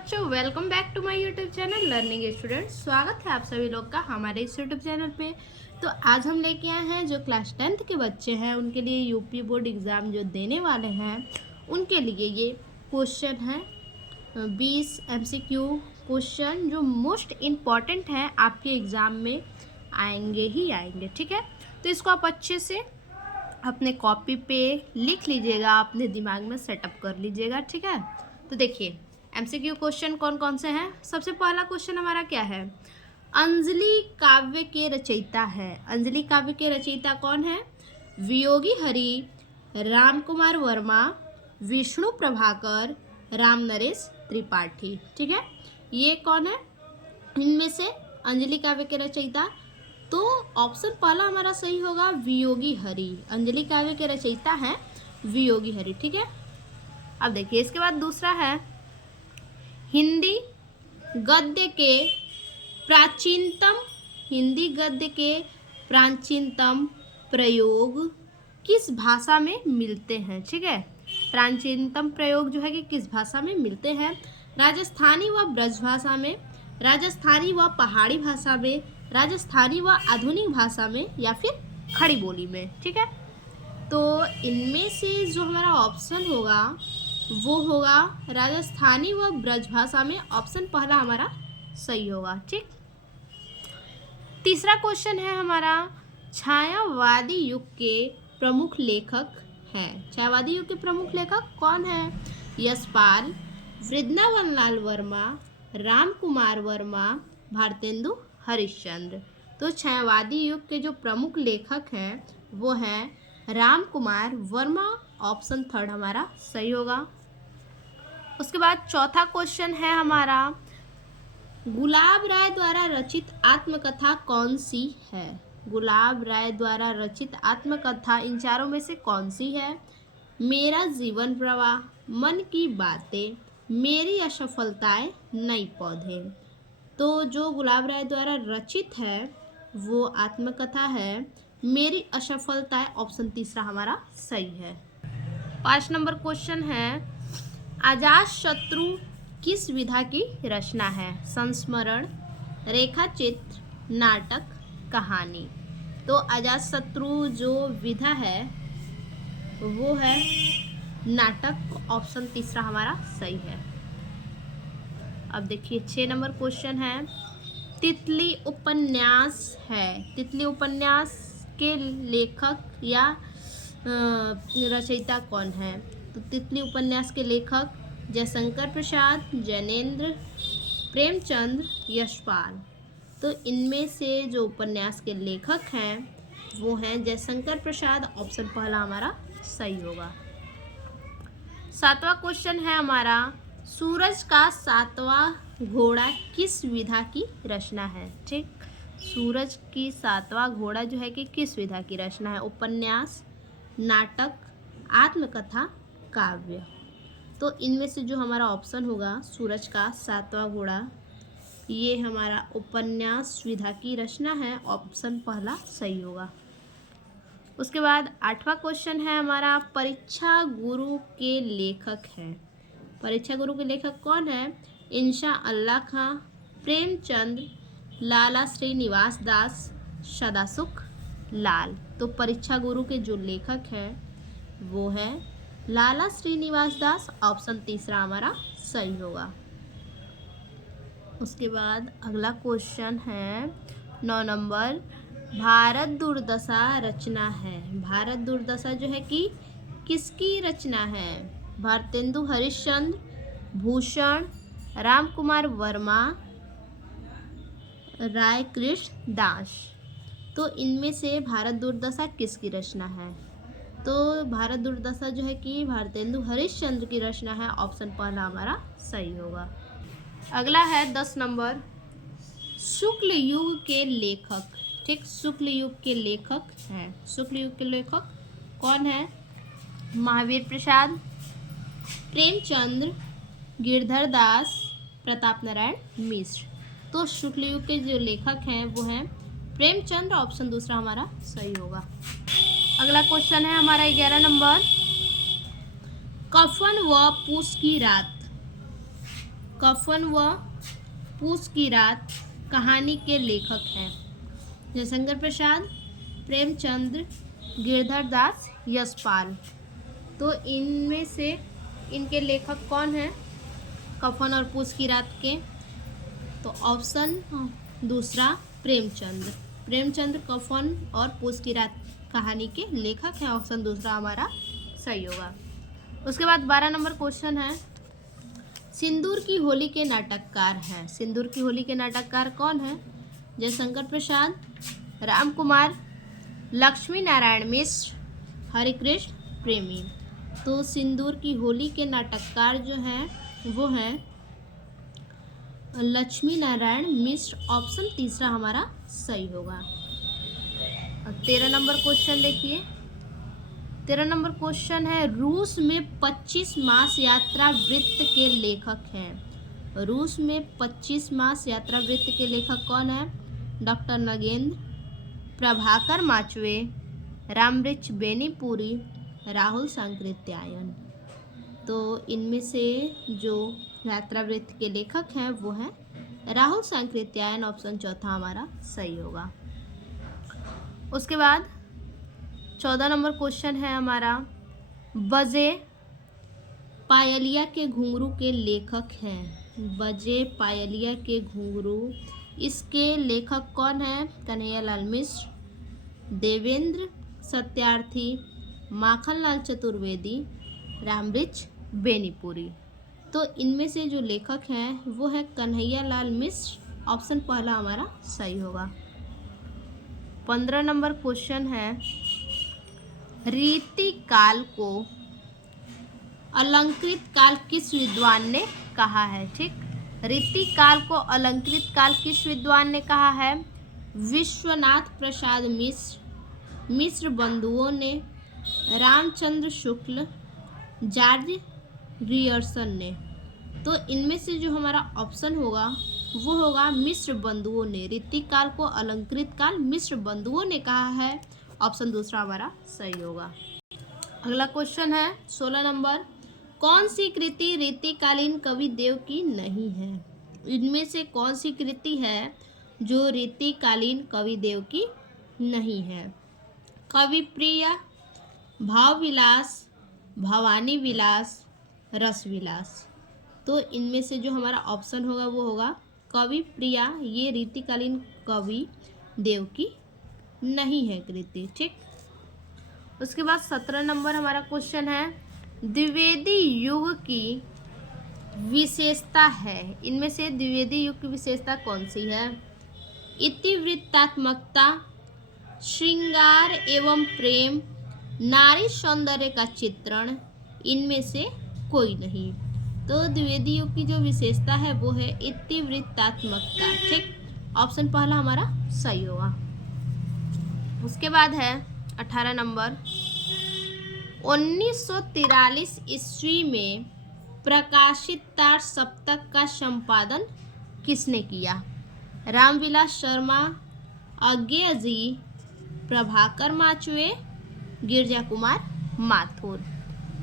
बच्चों, welcome back to my YouTube channel learning student. स्वागत है आप सभी लोग का हमारे इस यूट्यूब चैनल पे। तो आज हम लेके आए हैं जो क्लास 10th के बच्चे हैं उनके लिए यूपी बोर्ड एग्ज़ाम जो देने वाले हैं उनके लिए ये क्वेश्चन है 20 MCQ क्वेश्चन जो मोस्ट इम्पॉर्टेंट हैं, आपके एग्ज़ाम में आएंगे ही आएंगे। ठीक है, तो इसको आप अच्छे से अपने कॉपी पे लिख लीजिएगा, अपने दिमाग में सेटअप कर लीजिएगा। ठीक है, तो देखिए MCQ क्वेश्चन कौन कौन से हैं। सबसे पहला क्वेश्चन हमारा क्या है, अंजलि काव्य के रचयिता है। अंजलि काव्य के रचयिता कौन है? वियोगी हरि, राम कुमार वर्मा, विष्णु प्रभाकर, राम नरेश त्रिपाठी। ठीक है, ये कौन है इनमें से अंजलि काव्य के रचयिता? तो ऑप्शन पहला हमारा सही होगा, वियोगी हरि। अंजलि काव्य के रचयिता हैं वियोगी हरि। ठीक है, अब देखिए इसके बाद दूसरा है, हिंदी गद्य के प्राचीनतम प्रयोग किस भाषा में मिलते हैं? ठीक है, प्राचीनतम प्रयोग जो है कि किस भाषा में मिलते हैं? राजस्थानी व ब्रजभाषा में, राजस्थानी व पहाड़ी भाषा में, राजस्थानी व आधुनिक भाषा में, या फिर खड़ी बोली में। ठीक है, तो इनमें से जो हमारा ऑप्शन होगा वो होगा राजस्थानी व ब्रजभाषा में। ऑप्शन पहला हमारा सही होगा। ठीक, तीसरा क्वेश्चन है हमारा, छायावादी युग के प्रमुख लेखक हैं। छायावादी युग के प्रमुख लेखक कौन है? यशपाल, वृंदावन लाल वर्मा, राम कुमार वर्मा, भारतेंदु हरिश्चंद्र। तो छायावादी युग के जो प्रमुख लेखक हैं वो हैं राम कुमार वर्मा। ऑप्शन थर्ड हमारा सही होगा। उसके बाद चौथा क्वेश्चन है हमारा, गुलाब राय द्वारा रचित आत्मकथा कौन सी है? गुलाब राय द्वारा रचित आत्मकथा इन चारों में से कौन सी है? मेरा जीवन प्रवाह, मन की बातें, मेरी असफलताएं, नई पौधे। तो जो गुलाब राय द्वारा रचित है वो आत्मकथा है मेरी असफलताएं। ऑप्शन तीसरा हमारा सही है। 5 नंबर क्वेश्चन है, अजातशत्रु किस विधा की रचना है? संस्मरण, रेखाचित्र, नाटक, कहानी। तो अजातशत्रु जो विधा है वो है नाटक। ऑप्शन तीसरा हमारा सही है। अब देखिए 6 नंबर क्वेश्चन है, तितली उपन्यास है। तितली उपन्यास के लेखक या रचयिता कौन है? तो तितली उपन्यास के लेखक जयशंकर प्रसाद, जैनेन्द्र, प्रेमचंद, यशपाल। तो इनमें से जो उपन्यास के लेखक हैं वो हैं जयशंकर प्रसाद। ऑप्शन पहला हमारा सही होगा। 7वां क्वेश्चन है हमारा, सूरज का 7वां घोड़ा किस विधा की रचना है? ठीक, सूरज की 7वां घोड़ा जो है कि किस विधा की रचना है? उपन्यास, नाटक, आत्मकथा, काव्य। तो इनमें से जो हमारा ऑप्शन होगा सूरज का 7वां घोड़ा, ये हमारा उपन्यास विधा की रचना है। ऑप्शन पहला सही होगा। उसके बाद 8वां क्वेश्चन है हमारा, परीक्षा गुरु के लेखक हैं। परीक्षा गुरु के लेखक कौन है? इंशा अल्लाह खां, प्रेमचंद, लाला श्रीनिवास दास, सदासुख लाल। तो परीक्षा गुरु के जो लेखक हैं वो है लाला श्रीनिवास दास। ऑप्शन तीसरा हमारा सही होगा। उसके बाद अगला क्वेश्चन है 9 नंबर, भारत दुर्दशा रचना है। भारत दुर्दशा जो है कि किसकी रचना है? भारतेंदु हरिश्चंद्र, भूषण, राम कुमार वर्मा, राय कृष्ण दास। तो इनमें से भारत दुर्दशा किसकी रचना है? तो भारत दुर्दशा जो है कि भारतेंदु हरिश्चंद्र की रचना है। ऑप्शन पहला हमारा सही होगा। अगला है 10 नंबर, शुक्ल युग के लेखक। ठीक, शुक्ल युग के लेखक हैं। शुक्ल युग के लेखक कौन है? महावीर प्रसाद, प्रेमचंद्र, गिरधर दास, प्रताप नारायण मिश्र। तो शुक्ल युग के जो लेखक हैं वो हैं प्रेमचंद्र। ऑप्शन दूसरा हमारा सही होगा। अगला क्वेश्चन है हमारा 11 नंबर, कफन व पूस की रात कफन व पूस की रात कहानी के लेखक हैं? जयशंकर प्रसाद, प्रेमचंद्र, गिरधर दास, यशपाल। तो इनमें से इनके लेखक कौन हैं कफन और पूस की रात के? तो ऑप्शन दूसरा प्रेमचंद्र। प्रेमचंद्र कफन और पूस की रात कहानी के लेखक हैं। ऑप्शन दूसरा हमारा सही होगा। उसके बाद 12 नंबर क्वेश्चन है, सिंदूर की होली के नाटककार हैं? सिंदूर की होली के नाटककार कौन है? जयशंकर प्रसाद, राम कुमार, लक्ष्मी नारायण मिश्र, हरिकृष्ण प्रेमी। तो सिंदूर की होली के नाटककार जो हैं वो हैं लक्ष्मी नारायण मिश्र। ऑप्शन तीसरा हमारा सही होगा। अब 13 नंबर क्वेश्चन देखिए। 13 नंबर क्वेश्चन है, रूस में 25 मास यात्रा वृत्त के लेखक हैं? रूस में 25 मास यात्रा वृत्त के लेखक कौन है? डॉक्टर नगेंद्र, प्रभाकर माचवे, रामवृक्ष बेनीपुरी, राहुल सांकृत्यायन। तो इनमें से जो यात्रा वृत्त के लेखक हैं वो हैं राहुल सांकृत्यायन। ऑप्शन चौथा हमारा सही होगा। उसके बाद 14 नंबर क्वेश्चन है हमारा, बजे पायलिया के घुंघरू के लेखक हैं? बजे पायलिया के घुंघरू, इसके लेखक कौन हैं? कन्हैयालाल मिश्र, देवेंद्र सत्यार्थी, माखनलाल चतुर्वेदी, रामवृक्ष बेनीपुरी। तो इनमें से जो लेखक हैं वो है कन्हैयालाल मिश्र। ऑप्शन पहला हमारा सही होगा। 15 नंबर क्वेश्चन है, रीति काल को अलंकृत काल किस विद्वान ने कहा है? ठीक, रीति काल को अलंकृत काल किस विद्वान ने कहा है? विश्वनाथ प्रसाद मिश्र, मिश्र बंधुओं ने, रामचंद्र शुक्ल, जॉर्ज रियर्सन ने। तो इनमें से जो हमारा ऑप्शन होगा वो होगा मिश्र बंधुओं ने। रीति काल को अलंकृत काल मिश्र बंधुओं ने कहा है। ऑप्शन दूसरा हमारा सही होगा। अगला क्वेश्चन है 16 नंबर, कौन सी कृति रीतिकालीन कवि देव की नहीं है? इनमें से कौन सी कृति है जो रीतिकालीन कवि देव की नहीं है? कवि प्रिय, भाव विलास, भवानी विलास, रस विलास। तो इनमें से जो हमारा ऑप्शन होगा वो होगा कवि प्रिया। ये रीतिकालीन कवि देव की नहीं है कृति। ठीक, उसके बाद 17 नंबर हमारा क्वेश्चन है, द्विवेदी युग की विशेषता है? इनमें से द्विवेदी युग की विशेषता कौन सी है? इतिवृत्तात्मकता, श्रृंगार एवं प्रेम, नारी सौंदर्य का चित्रण, इनमें से कोई नहीं। तो द्विवेदी युग की जो विशेषता है वो है इतिवृत्तात्मकता। ठीक, ऑप्शन पहला हमारा सही होगा। उसके बाद है 18 नंबर, 1943 ईस्वी में प्रकाशित तार सप्तक का संपादन किसने किया? रामविलास शर्मा, अज्ञेय जी, प्रभाकर माचवे, गिरजा कुमार माथुर।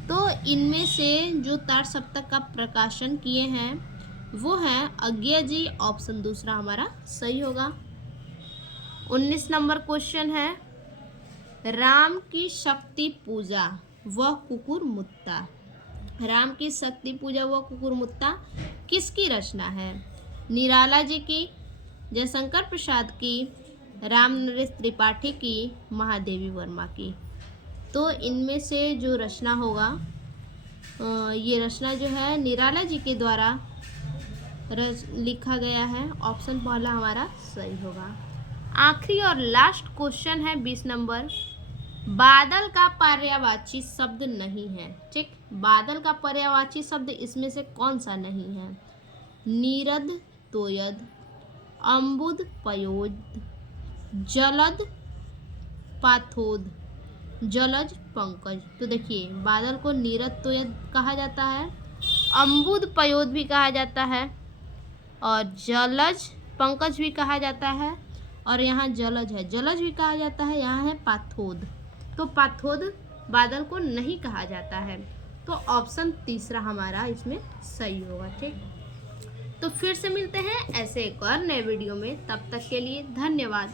तो इनमें से जो तार सप्तक का प्रकाशन किए हैं वो हैं अज्ञेय जी। ऑप्शन दूसरा हमारा सही होगा। 19 नंबर क्वेश्चन है, राम की शक्ति पूजा व कुकुरमुत्ता। राम की शक्ति पूजा व कुकुरमुत्ता किसकी रचना है? निराला जी की, जयशंकर प्रसाद की, राम नरेश त्रिपाठी की, महादेवी वर्मा की। तो इनमें से जो रचना होगा ये रचना जो है निराला जी के द्वारा लिखा गया है। ऑप्शन पहला हमारा सही होगा। आखिरी और लास्ट क्वेश्चन है 20 नंबर, बादल का पर्यायवाची शब्द नहीं है। ठीक, बादल का पर्यायवाची शब्द इसमें से कौन सा नहीं है? नीरद तोयद, अम्बुद पयोद, जलद पाथोद, जलज पंकज। तो देखिए बादल को नीरद तोयद कहा जाता है, अम्बुद पयोद भी कहा जाता है और जलज पंकज भी कहा जाता है, और यहाँ जलज है, जलज भी कहा जाता है, यहाँ है पाथोद। तो पाथोद बादल को नहीं कहा जाता है। तो ऑप्शन तीसरा हमारा इसमें सही होगा। ठीक, तो फिर से मिलते हैं ऐसे एक और नए वीडियो में, तब तक के लिए धन्यवाद।